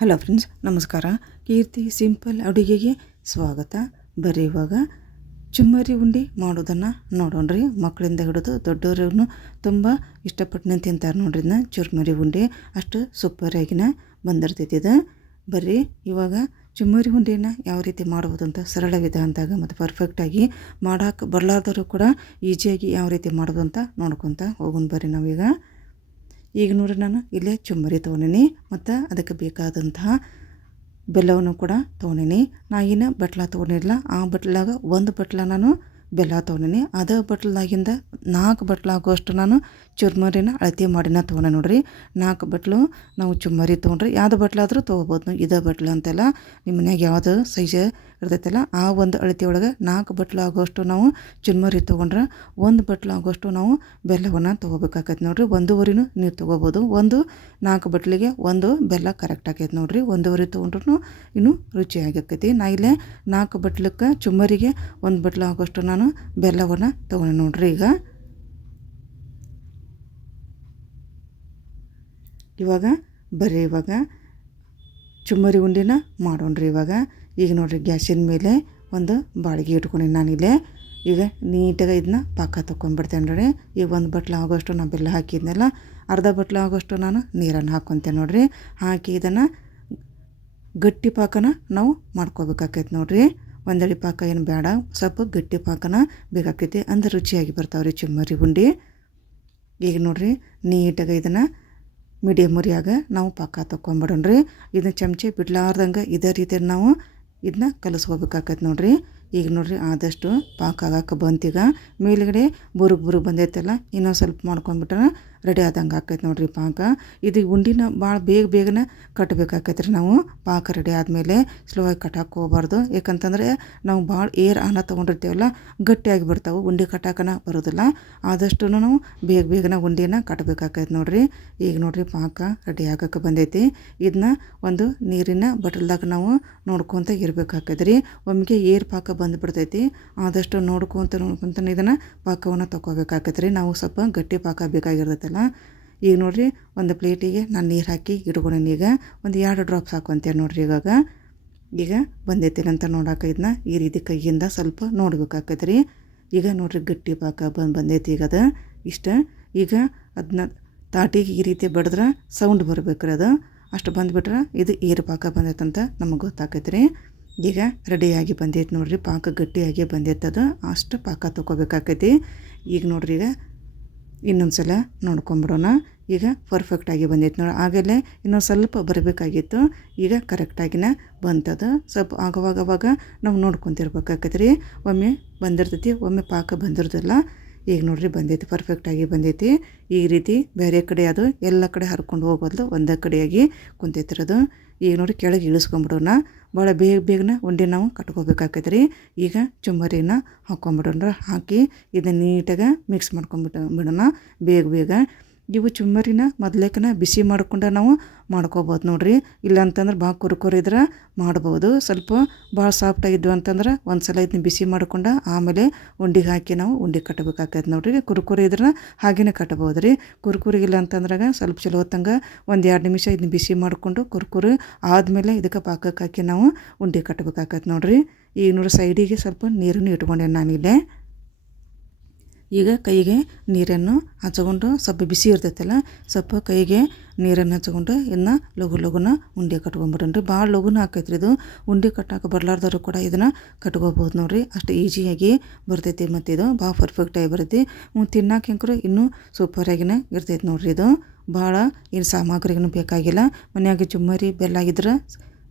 Hello friends, ನಮಸ್ಕಾರ. ಕೀರ್ತಿ simple ಅಡುಗೆಗೆ ಸ್ವಾಗತ. ಬರ್ರಿ ಇವಾಗ ಚುಮ್ಮರಿ ಉಂಡೆ ಮಾಡೋದನ್ನು ನೋಡೋಣ್ರಿ. ಮಕ್ಕಳಿಂದ ಹಿಡಿದು ದೊಡ್ಡವ್ರನ್ನು ತುಂಬ ಇಷ್ಟಪಟ್ಟು ತಿಂತಾರೆ ನೋಡ್ರಿ. ಇದನ್ನ ಚುರ್ಮರಿ ಉಂಡೆ ಅಷ್ಟು ಸೂಪರಾಗಿನ ಬಂದಿರ್ತೈತಿ ಇದು. ಬರ್ರಿ ಇವಾಗ ಚುಮ್ಮರಿ ಉಂಡೆನ ಯಾವ ರೀತಿ ಮಾಡ್ಬೋದು ಅಂತ ಸರಳ ವಿಧಾನದಾಗ ಮತ್ತು ಪರ್ಫೆಕ್ಟಾಗಿ ಮಾಡೋಕೆ ಬರಲಾರ್ದವರು ಕೂಡ ಈಸಿಯಾಗಿ ಯಾವ ರೀತಿ ಮಾಡೋದು ಅಂತ ನೋಡ್ಕೊತ ಹೋಗೋಣ ಬರ್ರಿ ನಾವೀಗ. ಈಗ ನೋಡ್ರಿ, ನಾನು ಇಲ್ಲೇ ಚುಮ್ಮರಿ ತೊಗೊಂಡಿನಿ ಮತ್ತು ಅದಕ್ಕೆ ಬೇಕಾದಂತಹ ಬೆಲ್ಲವನ್ನು ಕೂಡ ತೊಗೊಂಡಿನಿ. ನಾ ಏನು ಬಟ್ಲ ತೊಗೊಂಡಿರಲಿಲ್ಲ, ಆ ಬಟ್ಲಾಗ ಒಂದು ಬಟ್ಲ ನಾನು ಬೆಲ್ಲ ತೊಗೊಂಡಿನಿ. ಅದೇ ಬಟ್ಲಾಗಿಂದ 4 ಬಟ್ಲಾಗುವಷ್ಟು ನಾನು ಚುರ್ಮರಿನ ಅಳತೆ ಮಾಡಿನ ತೊಗೊಂಡೆ ನೋಡ್ರಿ. 4 ಬಟ್ಲು ನಾವು ಚುಮ್ಮರಿ ತೊಗೊಂಡ್ರಿ. ಯಾವ್ದು ಬಟ್ಲಾದರೂ ತೊಗೋಬೋದು. ಇದೇ ಬಟ್ಲು ಅಂತೆಲ್ಲ ನಿಮ್ಮ ಮನ್ಯಾಗ ಯಾವುದು ಸೈಜ್ ಇರ್ತೈತಲ್ಲ ಆ ಒಂದು ಅಳತೆ ಒಳಗೆ 4 ಬಟ್ಲು ಆಗುವಷ್ಟು ನಾವು ಚುರ್ಮರಿ ತೊಗೊಂಡ್ರೆ 1 ಬಟ್ಲು ಆಗುವಷ್ಟು ನಾವು ಬೆಲ್ಲವನ್ನು ತೊಗೋಬೇಕಾಗೈತೆ ನೋಡ್ರಿ. 1.5 ನೀವು ತೊಗೋಬೋದು. 4 ಬಟ್ಲಿಗೆ 1 ಬೆಲ್ಲ ಕರೆಕ್ಟ್ ಆಗೈತೆ ನೋಡ್ರಿ. 1.5 ತೊಗೊಂಡ್ರು ಇನ್ನೂ ರುಚಿಯಾಗಿರ್ತೈತಿ. ನಾ ಇಲ್ಲೇ 4 ಬಟ್ಲಕ್ಕೆ ಚುಮ್ಮರಿಗೆ 1 ಬಟ್ಲು ಆಗುವಷ್ಟು ನಾನು ಬೆಲ್ಲವನ್ನು ತೊಗೊಂಡೆ ನೋಡ್ರಿ. ಇವಾಗ ಬರ್ರಿ ಇವಾಗ ಚುಮ್ಮರಿ ಉಂಡೆನ ಮಾಡೋಣ್ರಿ. ಈಗ ನೋಡ್ರಿ, ಗ್ಯಾಸಿನ ಮೇಲೆ ಒಂದು ಬಾಳಿಗೆ ಇಟ್ಕೊಂಡು ನಾನಿಲ್ಲೇ ಈಗ ನೀಟಾಗಿ ಇದನ್ನ ಪಾಕ ತೊಗೊಂಡ್ಬಿಡ್ತೇನೆ ನೋಡ್ರಿ. ಈಗ 1 ಬಟ್ಲು ಆಗೋಷ್ಟು ನಾನು ಬೆಲ್ಲ ಹಾಕಿದ್ನೆಲ್ಲ, ಅರ್ಧ ಬಟ್ಲು ಆಗೋಷ್ಟು ನಾನು ನೀರನ್ನು ಹಾಕ್ಕೊತೇನೆ ನೋಡ್ರಿ. ಹಾಕಿ ಇದನ್ನು ಗಟ್ಟಿ ಪಾಕನ ನಾವು ಮಾಡ್ಕೋಬೇಕಾಕೈತೆ ನೋಡ್ರಿ. ಒಂದಡಿ ಪಾಕ ಏನು ಬೇಡ, ಸ್ವಲ್ಪ ಗಟ್ಟಿ ಪಾಕನ ಬೇಕಾಕೈತಿ, ಅಂದ್ರೆ ರುಚಿಯಾಗಿ ಬರ್ತಾವ್ರಿ ಚುಮ್ಮರಿ ಉಂಡೆ. ಈಗ ನೋಡ್ರಿ, ನೀಟಾಗಿ ಇದನ್ನು ಮೀಡಿಯಮ್ ಉರಿಯಾಗ ನಾವು ಪಾಕ ತೊಗೊಂಡ್ಬಿಡೋಣ್ರಿ. ಇದನ್ನ ಚಮಚೆ ಬಿಡ್ಲಾರ್ದಂಗೆ ಇದೇ ರೀತಿ ನಾವು ಇದನ್ನ ಕಲಿಸ್ಕೋಬೇಕಾಕೈತೆ ನೋಡ್ರಿ. ಈಗ ನೋಡ್ರಿ, ಆದಷ್ಟು ಪಾಕ ಆಗಕ್ಕೆ ಬಂತೀಗ ಮೇಲುಗಡೆ ಬುರುಗ್ ಬಂದೈತಲ್ಲ, ಇನ್ನೊಂದು ಸ್ವಲ್ಪ ಮಾಡ್ಕೊಂಡ್ಬಿಟ್ರೆ ರೆಡಿ ಆದಂಗೆ ಆಕೈತೆ ನೋಡ್ರಿ ಪಾಕ. ಇದು ಉಂಡಿನ ಭಾಳ ಬೇಗನೆ ಕಟ್ಟಬೇಕಾಕೈತೆ ರೀ ನಾವು. ಪಾಕ ರೆಡಿ ಆದಮೇಲೆ ಸ್ಲೋ ಆಗಿ ಕಟ್ಟಕ್ಕೆ ಹೋಗ್ಬಾರ್ದು. ಯಾಕಂತಂದರೆ ನಾವು ಭಾಳ ಏರ್ ಅನ್ನ ತೊಗೊಂಡಿರ್ತೀವಲ್ಲ, ಗಟ್ಟಿಯಾಗಿ ಬಿಡ್ತಾವೆ, ಉಂಡೆ ಕಟ್ಟಾಕನ ಬರೋದಿಲ್ಲ. ಆದಷ್ಟು ನಾವು ಬೇಗನೆ ಉಂಡೆನ ಕಟ್ಟಬೇಕಾಕೈತೆ ನೋಡ್ರಿ. ಈಗ ನೋಡ್ರಿ, ಪಾಕ ರೆಡಿ ಆಗಕ್ಕೆ ಬಂದೈತಿ. ಇದನ್ನ ಒಂದು ನೀರಿನ ಬಟಲ್ದಾಗ ನಾವು ನೋಡ್ಕೊತ ಇರಬೇಕಾಕೈತೆ ರೀ. ಒಮ್ಮೆಗೆ ಏರ್ ಪಾಕ ಬಂದುಬಿಡ್ತೈತಿ. ಆದಷ್ಟು ನೋಡ್ಕೊತ ಇದನ್ನು ಪಾಕವನ್ನು ತೊಗೋಬೇಕಾಕೈತೆ ರೀ. ನಾವು ಸ್ವಲ್ಪ ಗಟ್ಟಿ ಪಾಕ ಬೇಕಾಗಿರ್ತೈತಲ್ಲ. ಈಗ ನೋಡ್ರಿ, ಒಂದು ಪ್ಲೇಟಿಗೆ ನಾನು ನೀರು ಹಾಕಿ ಇಟ್ಕೊಂಡೇನಿ. ಈಗ ಒಂದು 2 ಡ್ರಾಪ್ಸ್ ಹಾಕ್ಕೊಂತೇನೆ ನೋಡ್ರಿ. ಈಗ ಬಂದೈತೇನಂತ ನೋಡೋಕೆ ಇದನ್ನ ಈ ರೀತಿ ಕೈಯಿಂದ ಸ್ವಲ್ಪ ನೋಡ್ಬೇಕಾಕೈತೆ ರೀ. ಈಗ ನೋಡ್ರಿ, ಗಟ್ಟಿ ಪಾಕ ಬಂದೈತಿ. ಈಗ ಅದು ಇಷ್ಟ. ಈಗ ಅದನ್ನ ತಾಟಿಗೆ ಈ ರೀತಿ ಬಡಿದ್ರೆ ಸೌಂಡ್ ಬರ್ಬೇಕ್ರಿ. ಅದು ಅಷ್ಟು ಬಂದುಬಿಟ್ರೆ ಇದು ಏರು ಪಾಕ ಬಂದೈತಂತ ನಮಗೆ ಗೊತ್ತಾಕೈತೆ ರೀ. ಈಗ ರೆಡಿಯಾಗಿ ಬಂದೈತೆ ನೋಡ್ರಿ, ಪಾಕ ಗಟ್ಟಿಯಾಗಿ ಬಂದೈತೆ. ಅದು ಅಷ್ಟು ಪಾಕ ತೊಗೋಬೇಕಾಕೈತಿ. ಈಗ ನೋಡ್ರಿ, ಈಗ ಇನ್ನೊಂದು ಸಲ ನೋಡ್ಕೊಂಬಿಡೋಣ. ಈಗ ಪರ್ಫೆಕ್ಟಾಗಿ ಬಂದೈತೆ ನೋಡಿ. ಆಗಲೇ ಇನ್ನೊಂದು ಸ್ವಲ್ಪ ಬರಬೇಕಾಗಿತ್ತು. ಈಗ ಕರೆಕ್ಟಾಗಿನ ಬಂತದು. ಸ್ವಲ್ಪ ಆವಾಗ ನಾವು ನೋಡ್ಕೊತಿರ್ಬೇಕಾಕೈತೆ ರೀ. ಒಮ್ಮೆ ಬಂದಿರ್ತೈತಿ, ಒಮ್ಮೆ ಪಾಕ ಬಂದಿರೋದಿಲ್ಲ. ಈಗ ನೋಡ್ರಿ, ಬಂದೈತಿ, ಪರ್ಫೆಕ್ಟಾಗಿ ಬಂದೈತಿ. ಈ ರೀತಿ ಬೇರೆ ಕಡೆ ಅದು ಎಲ್ಲ ಕಡೆ ಹರ್ಕೊಂಡು ಹೋಗೋದು ಒಂದೇ ಕಡೆಯಾಗಿ ಕುಂತೈತಿರೋದು. ಈಗ ನೋಡಿ, ಕೆಳಗೆ ಇಳಿಸ್ಕೊಂಬಿಡೋಣ. ಭಾಳ ಬೇಗನೆ ಉಂಡೆ ನಾವು ಕಟ್ಕೋಬೇಕಾಕೈತೆ ರೀ. ಈಗ ಚುಮ್ಮರಿನ ಹಾಕ್ಕೊಂಬಿಡೋಣ. ಹಾಕಿ ಇದನ್ನು ನೀಟಾಗಿ ಮಿಕ್ಸ್ ಬಿಡೋಣ ಬೇಗ. ಇವು ಚುಮ್ಮರಿನ ಮೊದಲೇಕನ ಬಿಸಿ ಮಾಡ್ಕೊಂಡು ನಾವು ಮಾಡ್ಕೋಬೋದು ನೋಡ್ರಿ. ಇಲ್ಲಾಂತಂದ್ರೆ ಭಾಳ ಕುರ್ಕುರಿದ್ರೆ ಮಾಡ್ಬೋದು. ಸ್ವಲ್ಪ ಭಾಳ ಸಾಫ್ಟಾಗಿದ್ವು ಅಂತಂದ್ರೆ ಒಂದು ಸಲ ಇದನ್ನ ಬಿಸಿ ಮಾಡ್ಕೊಂಡು ಆಮೇಲೆ ಉಂಡೆಗೆ ಹಾಕಿ ನಾವು ಉಂಡೆ ಕಟ್ಟಬೇಕಾಕೈತೆ ನೋಡ್ರಿ. ಕುರ್ಕುರಿ ಇದ್ರೆ ಹಾಗೇ ಕಟ್ಬೋದು ರೀ. ಕುರ್ಕುರಿ ಇಲ್ಲ ಅಂತಂದ್ರಾಗ ಸ್ವಲ್ಪ ಚಲೋ ಹೊತ್ತಂಗೆ 1-2 ನಿಮಿಷ ಇದನ್ನ ಬಿಸಿ ಮಾಡಿಕೊಂಡು ಕುರ್ಕುರಿ ಆದಮೇಲೆ ಇದಕ್ಕೆ ಪಾಕಕ್ಕೆ ಹಾಕಿ ನಾವು ಉಂಡೆ ಕಟ್ಟಬೇಕಾಕೈತೆ ನೋಡ್ರಿ. ಈಗ ನೋಡಿ, ಸೈಡಿಗೆ ಸ್ವಲ್ಪ ನೀರನ್ನು ಇಟ್ಕೊಂಡೆ ನಾನಿಲ್ಲೇ. ಈಗ ಕೈಗೆ ನೀರನ್ನು ಹಚ್ಕೊಂಡು, ಸ್ವಲ್ಪ ಬಿಸಿ ಇರ್ತೈತಲ್ಲ, ಸ್ವಲ್ಪ ಕೈಗೆ ನೀರನ್ನು ಹಚ್ಕೊಂಡು ಇದನ್ನ ಲಘುನ ಉಂಡೆ ಕಟ್ಕೊಂಬಿಡೋಣ್ರಿ. ಭಾಳ ಲಘುನ ಆಕೈತ್ರಿ ಇದು. ಉಂಡೆ ಕಟ್ಟಾಕ ಬರಲಾರ್ದವರು ಕೂಡ ಇದನ್ನು ಕಟ್ಕೋಬೋದು ನೋಡ್ರಿ. ಅಷ್ಟು ಈಸಿಯಾಗಿ ಬರ್ತೈತಿ. ಮತ್ತು ಇದು ಭಾಳ ಪರ್ಫೆಕ್ಟಾಗಿ ಬರ್ತೈತಿ. ತಿನ್ನೋಕೆ ಹೆಂಗ್ರು ಇನ್ನೂ ಸೂಪರಾಗಿನ ಇರ್ತೈತಿ ನೋಡ್ರಿ. ಇದು ಭಾಳ ಏನು ಸಾಮಗ್ರಿಗೂ ಬೇಕಾಗಿಲ್ಲ. ಮನ್ಯಾಗ ಚುಮ್ಮರಿ ಬೆಲ್ಲ ಆಗಿದ್ರೆ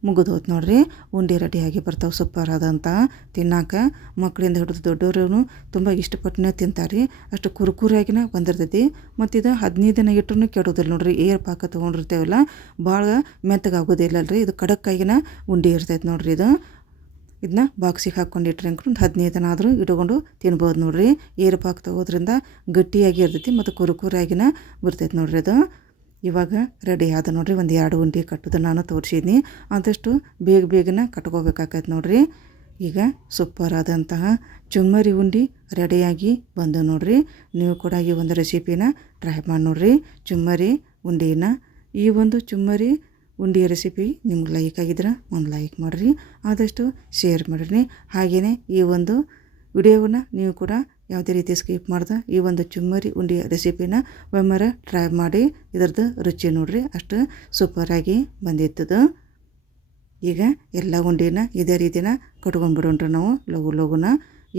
ಮುಗಿದು ಹೋಯ್ತು ನೋಡ್ರಿ. ಉಂಡೆ ರೆಡಿಯಾಗಿ ಬರ್ತಾವೆ ಸೂಪರ್ ಆದಂಥ. ತಿನ್ನೋಕೆ ಮಕ್ಕಳಿಂದ ಹಿಡಿದು ದೊಡ್ಡವರು ತುಂಬ ಇಷ್ಟಪಟ್ಟನೆ ತಿಂತಾರೆ. ಅಷ್ಟು ಕುರ್ಕುರಿಯಾಗಿನ ಬಂದಿರ್ತೈತಿ. ಮತ್ತು ಇದು 15 ದಿನ ಇಟ್ಟರು ಕೆಡೋದಿಲ್ಲ ನೋಡ್ರಿ. ಏರ್ ಪಾಕ ತೊಗೊಂಡಿರ್ತೇವಲ್ಲ, ಭಾಳ ಮೆತ್ತಗಾಗೋದಿಲ್ಲಲ್ರಿ. ಇದು ಖಡಕ್ಕಾಗಿನ ಉಂಡೆ ಇರ್ತೈತೆ ನೋಡ್ರಿ. ಇದನ್ನ ಬಾಕ್ಸಿಗೆ ಹಾಕ್ಕೊಂಡು ಇಟ್ಟರೆ ಒಂದು 15 ದಿನ ಆದರೂ ಇಟ್ಕೊಂಡು ತಿನ್ಬೋದು ನೋಡ್ರಿ. ಏರ್ ಪಾಕ ತಗೋದ್ರಿಂದ ಗಟ್ಟಿಯಾಗಿ ಇರ್ತೈತಿ ಮತ್ತು ಕುರ್ಕುರಿಯಾಗಿನ ಬರ್ತೈತೆ ನೋಡ್ರಿ. ಅದು ಇವಾಗ ರೆಡಿ ಆದ ನೋಡ್ರಿ. ಒಂದು 2 ಉಂಡೆ ಕಟ್ಟೋದು ನಾನು ತೋರಿಸಿದ್ನಿ. ಆದಷ್ಟು ಬೇಗನೆ ಕಟ್ಕೋಬೇಕಾಕೈತೆ ನೋಡ್ರಿ. ಈಗ ಸೂಪರ್ ಆದಂತಹ ಚುಮ್ಮರಿ ಉಂಡೆ ರೆಡಿಯಾಗಿ ಬಂದು ನೋಡ್ರಿ. ನೀವು ಕೂಡ ಈ ಒಂದು ರೆಸಿಪಿನ ಟ್ರೈ ಮಾಡಿ ನೋಡ್ರಿ. ಚುಮ್ಮರಿ ಉಂಡೆನ ಈ ಒಂದು ಚುಮ್ಮರಿ ಉಂಡೆ ರೆಸಿಪಿ ನಿಮ್ಗೆ ಲೈಕ್ ಆಗಿದ್ರೆ ಒಂದು ಲೈಕ್ ಮಾಡಿರಿ, ಆದಷ್ಟು ಶೇರ್ ಮಾಡಿರಿ. ಹಾಗೆಯೇ ಈ ಒಂದು ವಿಡಿಯೋವನ್ನು ನೀವು ಕೂಡ ಯಾವುದೇ ರೀತಿ ಸ್ಕಿಪ್ ಮಾಡ್ದೆ ಈ ಒಂದು ಚುಮ್ಮರಿ ಉಂಡೆ ರೆಸಿಪಿನ ಒಮ್ಮರ ಟ್ರೈ ಮಾಡಿ ಇದರದ್ದು ರುಚಿ ನೋಡಿರಿ, ಅಷ್ಟು ಸೂಪರಾಗಿ ಬಂದಿತ್ತದು. ಈಗ ಎಲ್ಲ ಉಂಡೆನ ಇದೇ ರೀತಿನ ಕಟ್ಕೊಂಡ್ಬಿಡೋಣ್ರಿ ನಾವು ಲಘುನ.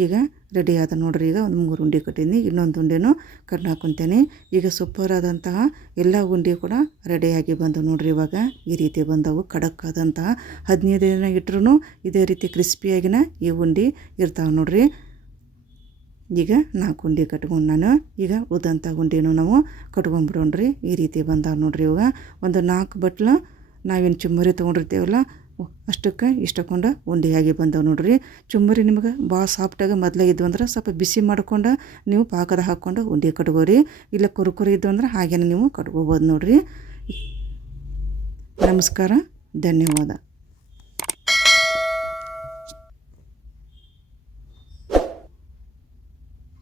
ಈಗ ರೆಡಿ ಆದ ನೋಡ್ರಿ. ಈಗ ಒಂದು 3 ಉಂಡೆ ಕಟ್ಟಿದ್ದೀನಿ, ಇನ್ನೊಂದು ಉಂಡೆನೂ ಕಟ್ ಹಾಕ್ಕೊತೇನೆ. ಈಗ ಸೂಪರಾದಂತಹ ಎಲ್ಲ ಉಂಡೆ ಕೂಡ ರೆಡಿಯಾಗಿ ಬಂದು ನೋಡ್ರಿ. ಇವಾಗ ಈ ರೀತಿ ಬಂದವು ಖಡಕ್ ಆದಂತಹ 15 ದಿನ ಇಟ್ಟರು ಇದೇ ರೀತಿ ಕ್ರಿಸ್ಪಿಯಾಗಿನ ಈ ಉಂಡೆ ಇರ್ತಾವೆ ನೋಡ್ರಿ. ಈಗ 4 ಉಂಡೆ ಕಟ್ಕೊಂಡು ನಾನು ಈಗ ಉಳಿದಂಥ ಉಂಡೆನೂ ನಾವು ಕಟ್ಕೊಂಡ್ಬಿಡೋಣ್ರಿ. ಈ ರೀತಿ ಬಂದಾವೆ ನೋಡ್ರಿ. ಇವಾಗ ಒಂದು 4 ಬಟ್ಲು ನಾವೇನು ಚುಮ್ಮರಿ ತೊಗೊಂಡಿರ್ತೇವಲ್ಲ ಅಷ್ಟಕ್ಕೆ ಇಷ್ಟಕೊಂಡು ಉಂಡೆಯಾಗಿ ಬಂದವು ನೋಡ್ರಿ. ಚುಮ್ಮರಿ ನಿಮ್ಗೆ ಭಾಳ ಸಾಫ್ಟಾಗಿ ಮೊದಲೇ ಇದ್ವು ಅಂದ್ರೆ ಸ್ವಲ್ಪ ಬಿಸಿ ಮಾಡ್ಕೊಂಡು ನೀವು ಪಾಕದ ಹಾಕ್ಕೊಂಡು ಉಂಡೆ ಕಟ್ಕೋರಿ. ಇಲ್ಲ ಕುರುಕುರಿ ಇದ್ವು ಅಂದ್ರೆ ಹಾಗೇನೆ ನೀವು ಕಟ್ಕೋಬೋದು ನೋಡ್ರಿ. ನಮಸ್ಕಾರ, ಧನ್ಯವಾದ.